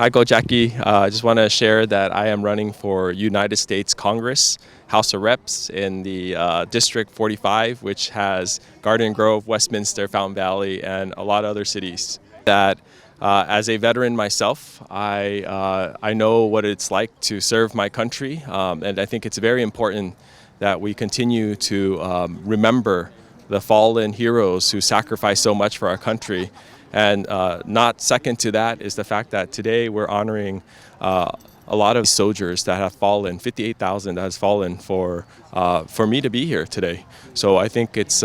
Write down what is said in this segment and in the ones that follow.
Hi, Go Jackie. I just want to share that I am running for United States Congress, House of Reps in the District 45, which has Garden Grove, Westminster, Fountain Valley, and a lot of other cities. That as a veteran myself, I know what it's like to serve my country, and I think it's very important that we continue to remember the fallen heroes who sacrificed so much for our country. And not second to that is the fact that today we're honoring a lot of soldiers that have fallen, 58,000 that has fallen for me to be here today. So I think it's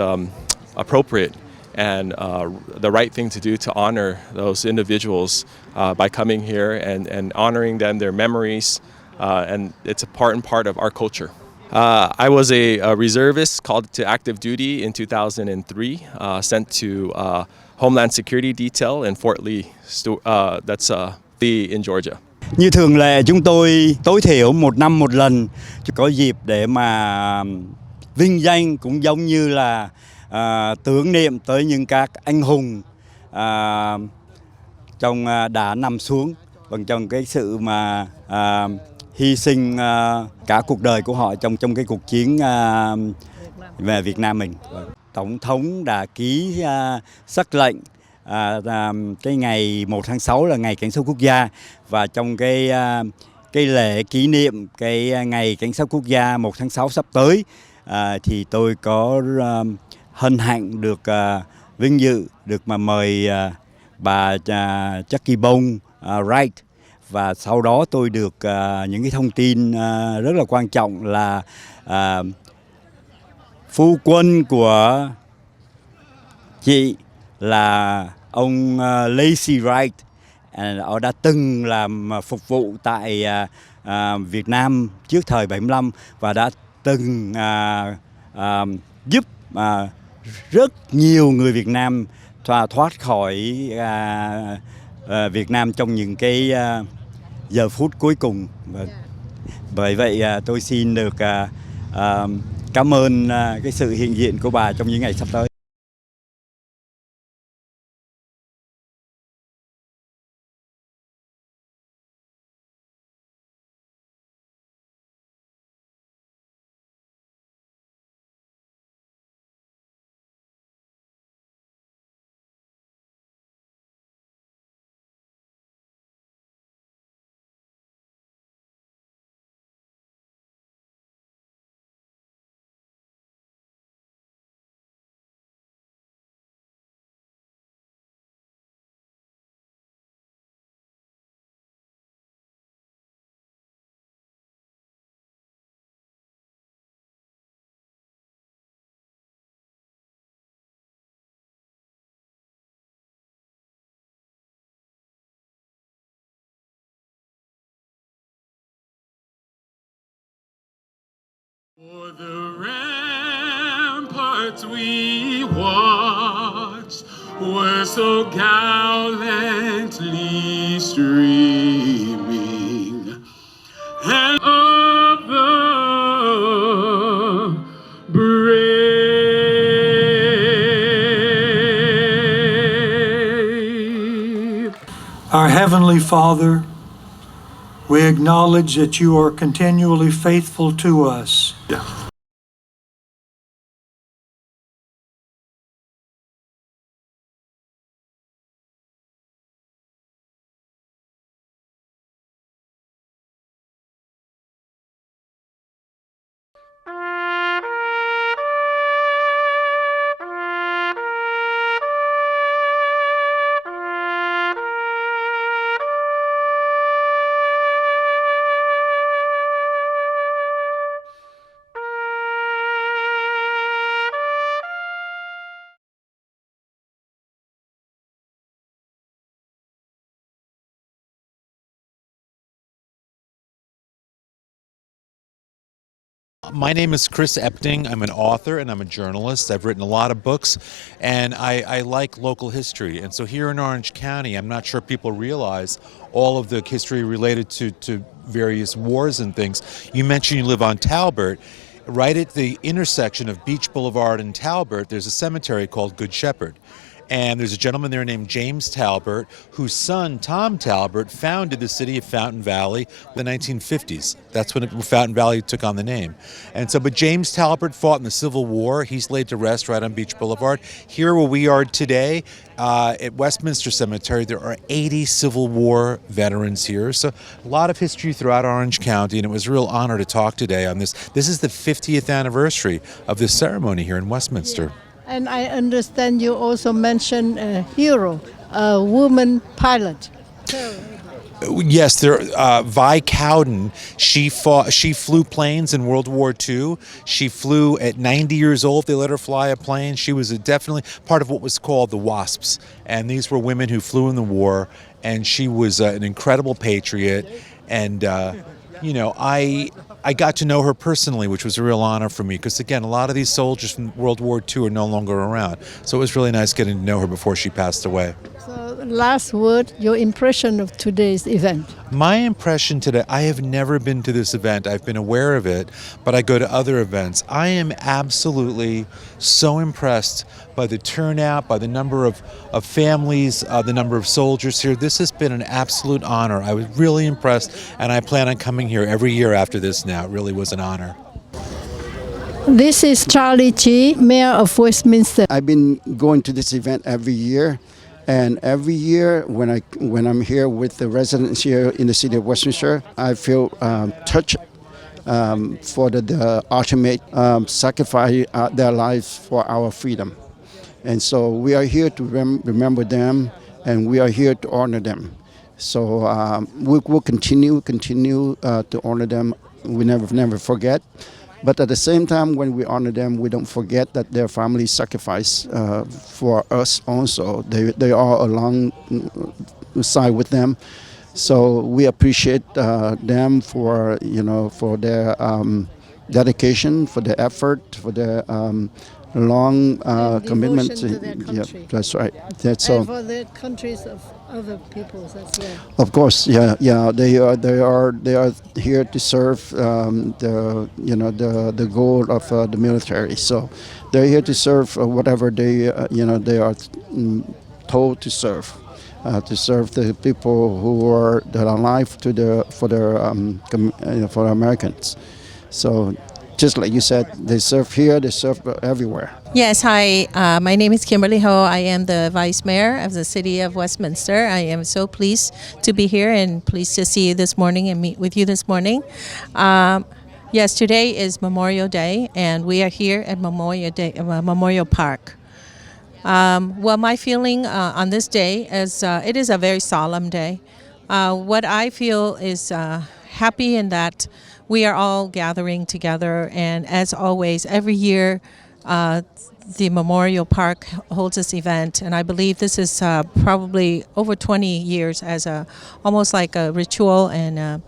appropriate and the right thing to do to honor those individuals by coming here and honoring them, their memories, and it's a part of our culture. I was a reservist called to active duty in 2003, sent to Homeland Security Detail in Fort Lee, that's Lee in Georgia. Như thường lệ chúng tôi tối thiểu một năm một lần có dịp để mà vinh danh cũng giống như là tưởng niệm tới những các anh hùng đã nằm xuống bằng trong cái sự mà hy sinh cả cuộc đời của họ trong cái cuộc chiến về Việt Nam mình. Tổng thống đã ký sắc lệnh cái ngày 1 tháng 6 là ngày cảnh sát quốc gia, và trong cái lễ kỷ niệm cái ngày cảnh sát quốc gia 1 tháng 6 sắp tới thì tôi có hân hạnh được vinh dự được mà mời bà Jackie Bong Wright, và sau đó tôi được những cái thông tin rất là quan trọng là phu quân của chị là ông Lacy Wright, họ đã từng làm phục vụ tại Việt Nam trước thời 75 và đã từng giúp rất nhiều người Việt Nam thoát khỏi Việt Nam trong những cái giờ phút cuối cùng. Bởi vậy tôi xin được Cảm ơn cái sự hiện diện của bà trong những ngày sắp tới. For the ramparts we watched were so gallantly streaming, and of the brave. Our Heavenly Father, we acknowledge that you are continually faithful to us. My name is Chris Epting. I'm an author and I'm a journalist. I've written a lot of books, and I like local history. And so here in Orange County, I'm not sure people realize all of the history related to various wars and things. You mentioned you live on Talbert. Right at the intersection of Beach Boulevard and Talbert, there's a cemetery called Good Shepherd. And there's a gentleman there named James Talbert, whose son, Tom Talbert, founded the city of Fountain Valley in the 1950s. That's when Fountain Valley took on the name. And so, but James Talbert fought in the Civil War. He's laid to rest right on Beach Boulevard. Here where we are today, at Westminster Cemetery, there are 80 Civil War veterans here. So a lot of history throughout Orange County, and it was a real honor to talk today on this. This is the 50th anniversary of this ceremony here in Westminster. And I understand you also mentioned a hero, a woman pilot. Yes, Vi Cowden. She flew planes in World War II. She flew at 90 years old. They let her fly a plane. She was definitely part of what was called the WASPs, and these were women who flew in the war. And she was an incredible patriot. And I got to know her personally, which was a real honor for me, because again, a lot of these soldiers from World War II are no longer around. So it was really nice getting to know her before she passed away. So, last word, your impression of today's event. My impression today, I have never been to this event. I've been aware of it, but I go to other events. I am absolutely so impressed by the turnout, by the number of families, the number of soldiers here. This has been an absolute honor. I was really impressed, and I plan on coming here every year after this now. It really was an honor. This is Charlie Chi, Mayor of Westminster. I've been going to this event every year, and every year when I'm here with the residents here in the city of Westminster, I feel touched for the ultimate sacrifice their lives for our freedom. And so we are here to remember them, and we are here to honor them. So we'll continue to honor them. We never forget. But at the same time, when we honor them, we don't forget that their families sacrifice for us also. They are alongside with them. So we appreciate them for their dedication, for their effort, for their long commitment devotion to their country. Yeah, that's right. That's And all. for the countries of other peoples as well. Of course, yeah. They are here to serve the goal of the military. So they're here to serve whatever they they are told to serve. To serve the people who are that are alive for Americans. So just like you said, they serve here, they serve everywhere. Yes, hi. My name is Kimberly Ho. I am the Vice Mayor of the City of Westminster. I am so pleased to be here and pleased to see you this morning and meet with you this morning. Yes, today is Memorial Day, and we are here at Memorial Park. Well, my feeling on this day is it is a very solemn day. What I feel is happy in that we are all gathering together, and as always, every year the Memorial Park holds this event, and I believe this is probably over 20 years as almost like a ritual and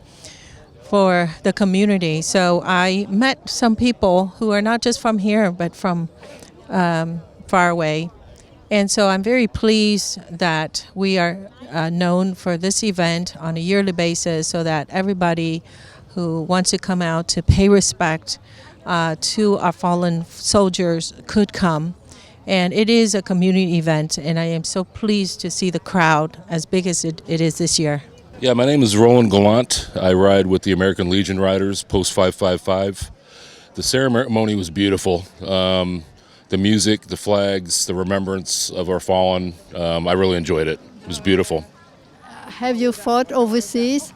for the community. So I met some people who are not just from here, but from far away. And so I'm very pleased that we are known for this event on a yearly basis so that everybody who wants to come out to pay respect to our fallen soldiers could come. And it is a community event, and I am so pleased to see the crowd as big as it is this year. Yeah, my name is Roland Gallant. I ride with the American Legion Riders, Post 555. The ceremony was beautiful. The music, the flags, the remembrance of our fallen, I really enjoyed it. It was beautiful. Have you fought overseas?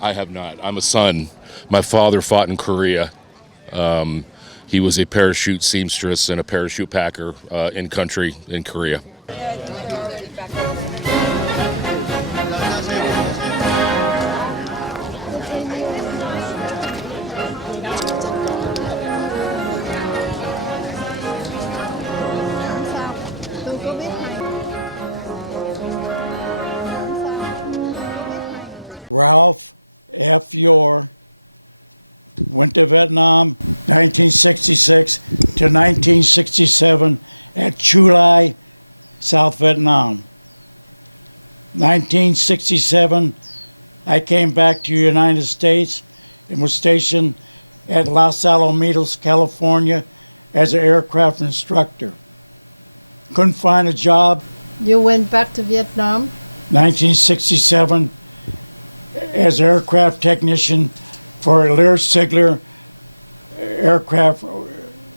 I have not. I'm a son. My father fought in Korea. He was a parachute seamstress and a parachute packer in country in Korea. Ralph F. Yore went to Vietnam 1966 to 1967 at Chu Lai, South Vietnam. 1967, I came back to the United States and was stationed at Los Alamitos, California as an aircraft instructor. Couldn't find a job. You went back to Vietnam? 1967 as aircraft technician for Lear Sigler aircraft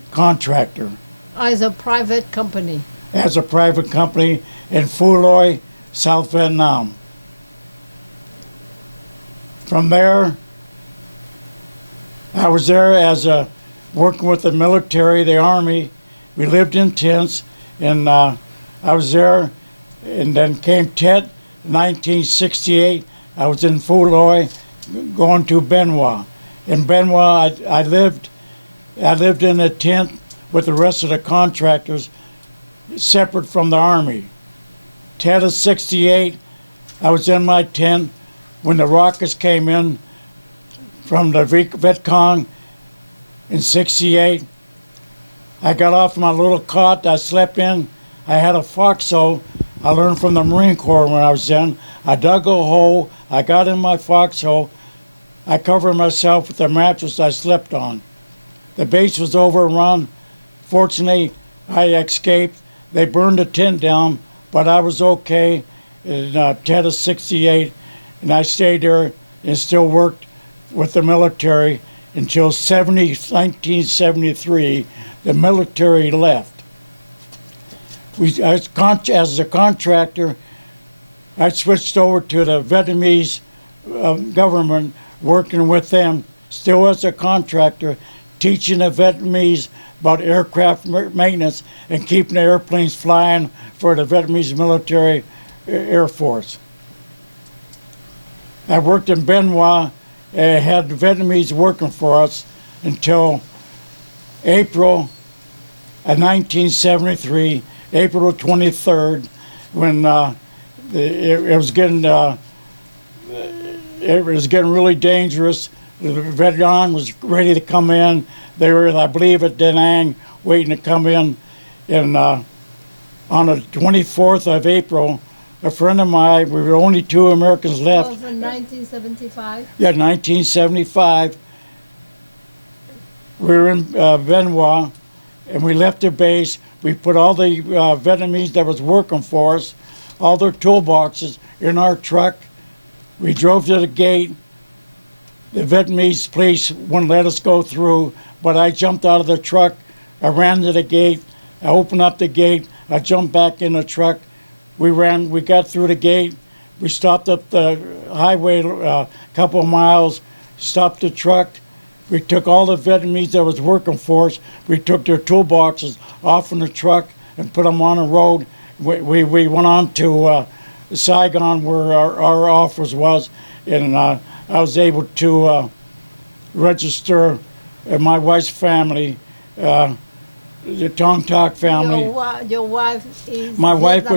contractor. As a private company? As a private company in Phu Loy, South Vietnam. From there, I was there as working with the military, the Army. We lived in tents, and I was there, and then came Tet, 1968. I was in Phu Loy, going to Benoit. In Benoit, I lived in a tent with the rest of the contractors, separate from the Army. Tet of 68, I was in my tent when the rockets came in from the Viet Cong in 68. I got off my little cot I slept in. I had a foxhole I learned from the Marine Corps when I was in. I dug a hole, I got in my foxhole, I covered myself with the mattress I slept on. The base was overrun. Fortunately, I escaped. They burned the tent down, but I was okay in Tet of 68, and I stayed there and still worked with the military until 1973. The military left. As a contractor, I switched over to the Vietnamese government, working with them, still as a contractor, teaching the Vietnamese about aircraft maintenance and keeping the airplanes flying for the Vietnamese military Air Force. I worked in Benoit and had the Vietnamese working for us until April of 1973, April 23rd, when it was getting really dangerous. The Vietnam was ready to come in. They were, I believe, at Da Nang waiting to come in. And on the 24th of April, a friend of mine, we were only two Americans left. Was in 1975? Yeah, 1975. We were in Benoit, and we left the base. We put all the Vietnamese that was working for us, all their toolboxes in our truck. We drove to the gate. The Vietnamese police wouldn't let us go through, but I jumped out of the truck. I ran to the gate. I opened up the gate. I jumped back in the truck. We got through the gate. We stopped up the highway a couple of miles, stopped the truck. We took all the Vietnamese that was working for us. We took their toolboxes off in the truck and put them on the road. We went on to Saigon where our office was, and I was able to register my wife's family, the Tong Tok family. Your wife is My wife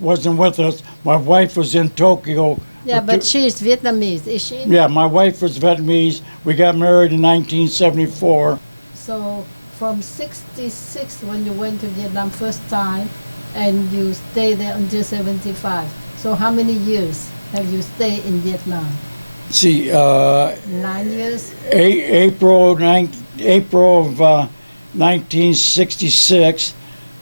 wasn't with us. My wife was in Tokyo. Yeah, but she's Vietnamese, is she? Yeah, my wife was Vietnamese. We got married in 1974. So from 66 when you went to Vietnam first time and you stayed there until 75. So how many years have you stayed in Vietnam? See, 9 years? April of 1966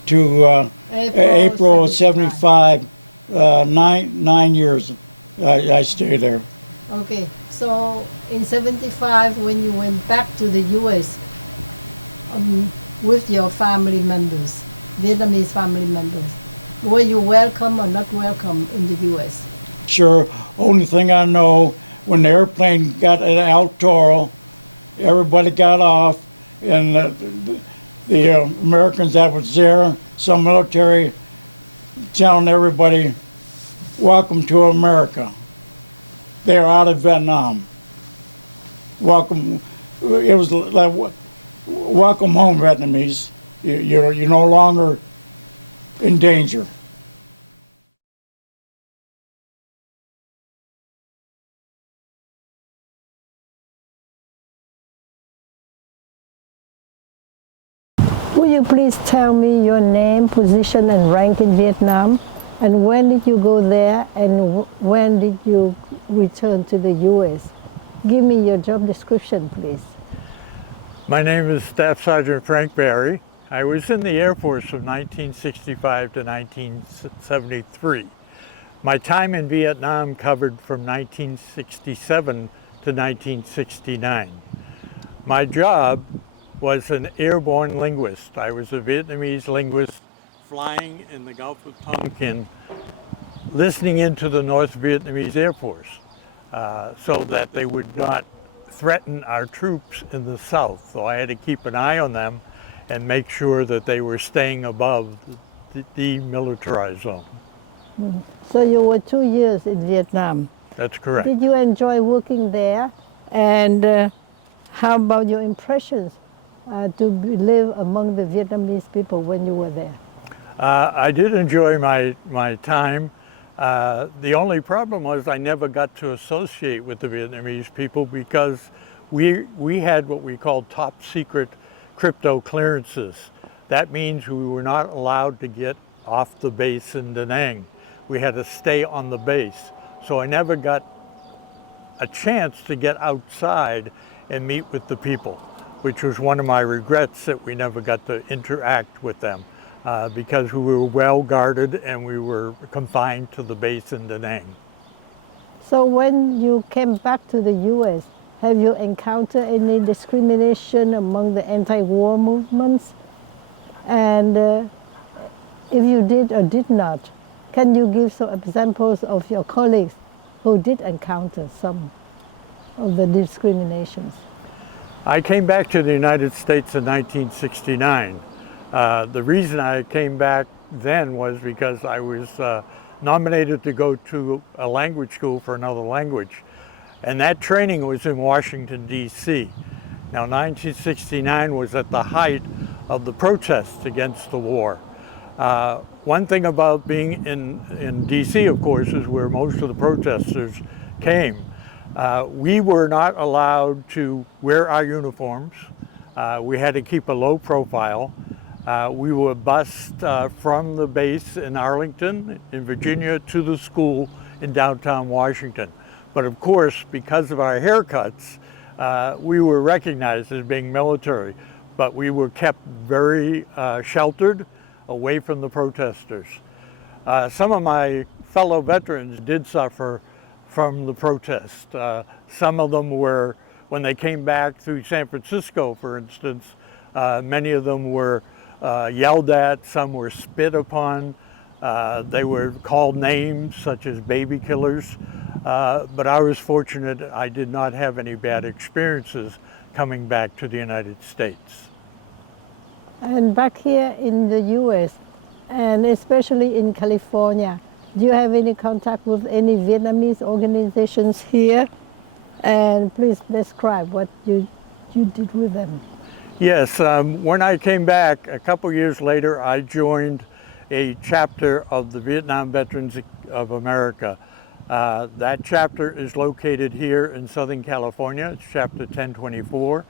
to April of 75, 9 years I stayed there. Okay, so in 75 when you went back to the U.S. With your family members, Vietnamese family members, were you welcome or not welcome in the U.S.? Sure, only thing I know, when the airplane got at El Toro, everybody got off, and the Americans that was there, some military, telling everybody, welcome to America. They're out of Vietnam. Welcome. It was like, welcome home, Vietnamese. You're no longer in danger. Will you please tell me your name, position, and rank in Vietnam? And when did you go there, and when did you return to the U.S.? Give me your job description, please. My name is Staff Sergeant Frank Barry. I was in the Air Force from 1965 to 1973. My time in Vietnam covered from 1967 to 1969. My job was an airborne linguist. I was a Vietnamese linguist in listening into the North Vietnamese Air Force so that they would not threaten our troops in the south. So I had to keep an eye on them and make sure that they were staying above the demilitarized zone. So you were 2 years in Vietnam. That's correct. Did you enjoy working there? And how about your impressions to live among the Vietnamese people when you were there? I did enjoy my time. The only problem was I never got to associate with the Vietnamese people because we had what we called top secret crypto clearances. That means we were not allowed to get off the base in Da Nang. We had to stay on the base. So I never got a chance to get outside and meet with the people, which was one of my regrets that we never got to interact with them. Because we were well guarded and we were confined to the base in Da Nang. So when you came back to the U.S., have you encountered any discrimination among the anti-war movements? And if you did or did not, can you give some examples of your colleagues who did encounter some of the discriminations? I came back to the United States in 1969. The reason I came back then was because I was nominated to go to a language school for another language. And that training was in Washington, D.C. Now, 1969 was at the height of the protests against the war. One thing about being in D.C., of course, is where most of the protesters came. We were not allowed to wear our uniforms. We had to keep a low profile. We were bused from the base in Arlington, in Virginia, to the school in downtown Washington. But of course, because of our haircuts, we were recognized as being military, but we were kept very sheltered away from the protesters. Some of my fellow veterans did suffer from the protest. Some of them were, when they came back through San Francisco, for instance, many of them were yelled at, some were spit upon, they were called names such as baby killers. But I was fortunate I did not have any bad experiences coming back to the United States. And back here in the US, and especially in California, do you have any contact with any Vietnamese organizations here? And please describe what you did with them. Yes, when I came back a couple years later, I joined a chapter of the Vietnam Veterans of America. That chapter is located here in Southern California. It's chapter 1024.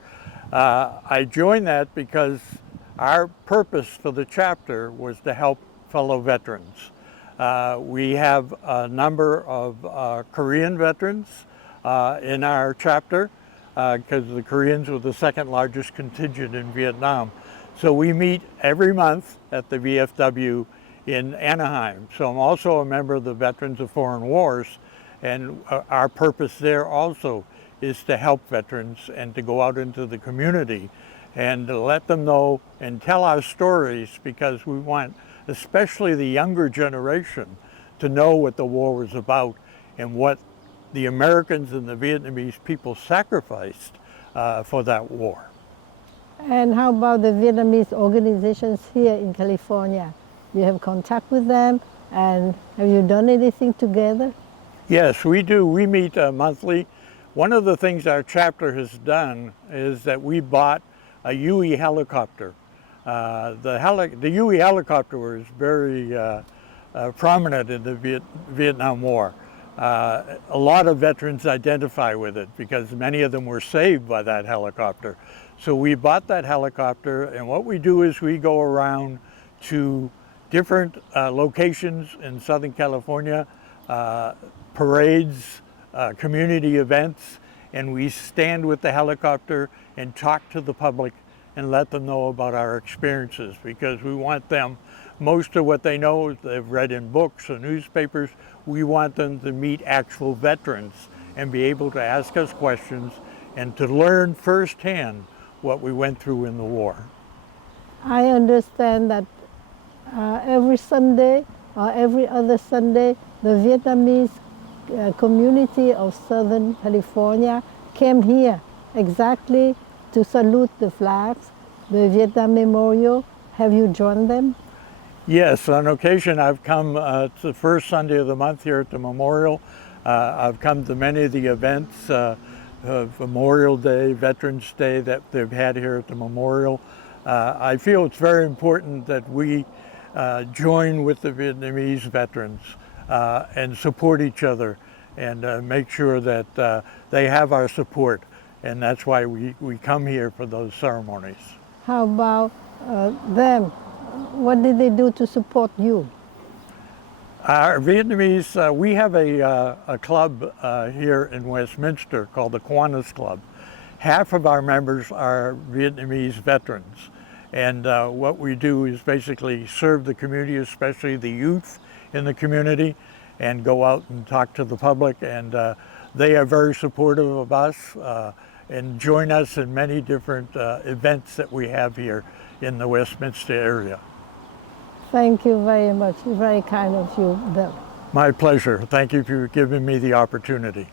I joined that because our purpose for the chapter was to help fellow veterans. We have a number of Korean veterans in our chapter because the Koreans were the second largest contingent in Vietnam. So we meet every month at the VFW in Anaheim. So I'm also a member of the Veterans of Foreign Wars, and our purpose there also is to help veterans and to go out into the community and to let them know and tell our stories, because we want especially the younger generation to know what the war was about and what the Americans and the Vietnamese people sacrificed for that war. And how about the Vietnamese organizations here in California? Do you have contact with them, and have you done anything together? Yes, we do. We meet monthly. One of the things our chapter has done is that we bought a Huey helicopter. The Huey helicopter was very prominent in the Vietnam War. A lot of veterans identify with it because many of them were saved by that helicopter. So we bought that helicopter, and what we do is we go around to different locations in Southern California, parades, community events, and we stand with the helicopter and talk to the public and let them know about our experiences, because we want them, most of what they know they've read in books or newspapers. We want them to meet actual veterans and be able to ask us questions and to learn firsthand what we went through in the war. I understand that every Sunday or every other Sunday, the Vietnamese community of Southern California came here exactly to salute the flags, the Vietnam Memorial. Have you joined them? Yes, on occasion I've come, it's the first Sunday of the month here at the memorial. I've come to many of the events, Memorial Day, Veterans Day that they've had here at the memorial. I feel it's very important that we join with the Vietnamese veterans and support each other and make sure that they have our support. And that's why we come here for those ceremonies. How about them? What did they do to support you? Our Vietnamese, we have a club here in Westminster called the Kiwanis Club. Half of our members are Vietnamese veterans. And what we do is basically serve the community, especially the youth in the community, and go out and talk to the public. And they are very supportive of us and join us in many different events that we have here in the Westminster area. Thank you very much. Very kind of you. My pleasure. Thank you for giving me the opportunity.